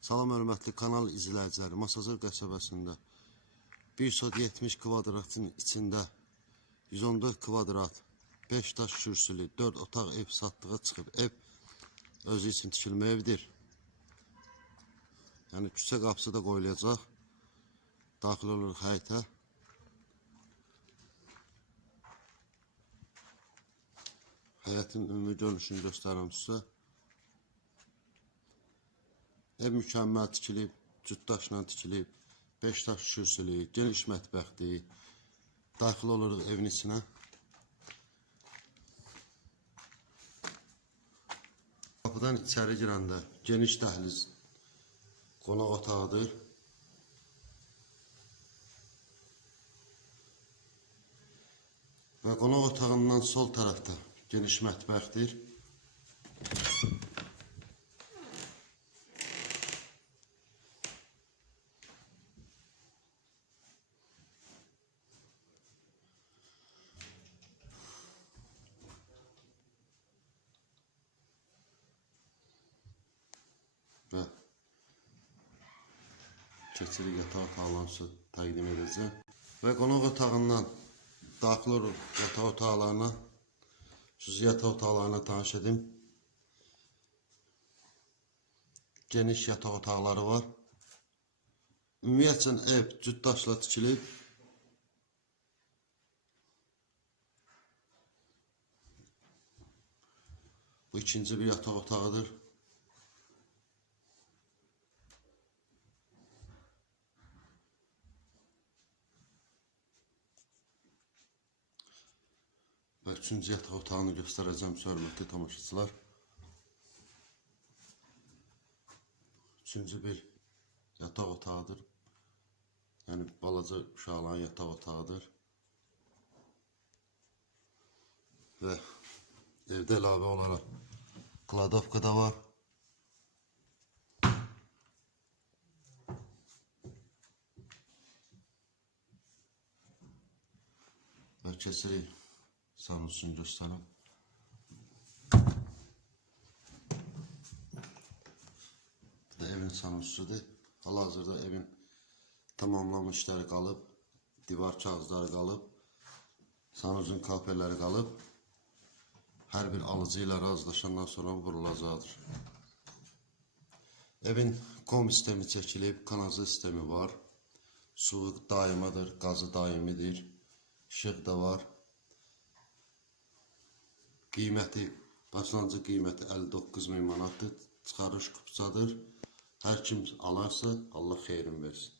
Salam hörmətli kanal izləyiciləri. Masazır qəsəbəsində 170 kvadratın içində 114 kvadrat 5 daş kürsülü 4 otaq ev satdığa çıxıb. Ev özü üçün tikilmə evdir. Yəni küçə qapısı da qoyulacaq. Daxil oluruq həyətə. Həyətin ümumi görünüşünü göstərirəm sizə. Ev mükəmməl tikilib, cütdaşla tikilib, 5 daş kürsülü, geniş mətbəxli. Daxil oluruq evin içinə. Qapıdan içəri girəndə geniş dəhliz qonaq otağıdır. Və qonaq otağından sol tərəfdə geniş mətbəxdir. Və keçirik yataq otaqlarını sizə təqdim edəcəm. Və qonaq otağından daxil oluruq yataq otaqlarına. Sizi yataq tanış edim. Geniş yataq otaqları var. Ümumiyyətlə ev cütdaşla tikilib. Bu ikinci bir yataq otağıdır. Üçüncü yataq otağını göstərəcəm hörmətli tamaşaçılar. Üçüncü bir yataq otağıdır. Yəni balaca uşaqların yataq otağıdır. Və evdə əlavə olaraq kladovka da var. Keçirik sanusunu göstərim. Bu da evin sanusudur. Hal-hazırda evin tamamlanmış işləri qalıb, divar kağızları qalıb, sanuzun kafelləri qalıb. Hər bir alıcı ilə razılaşandan sonra vurulacaqdır. Evin kom sistemi çəkilib, kanalizasiya sistemi var. Suyu daimadır, qazı daimidir. İşıq da var. Qiyməti, başlanıcı qiyməti 59 min manatdır. Çıxarış kupçadır. Hər kim alarsa Allah xeyrin versin.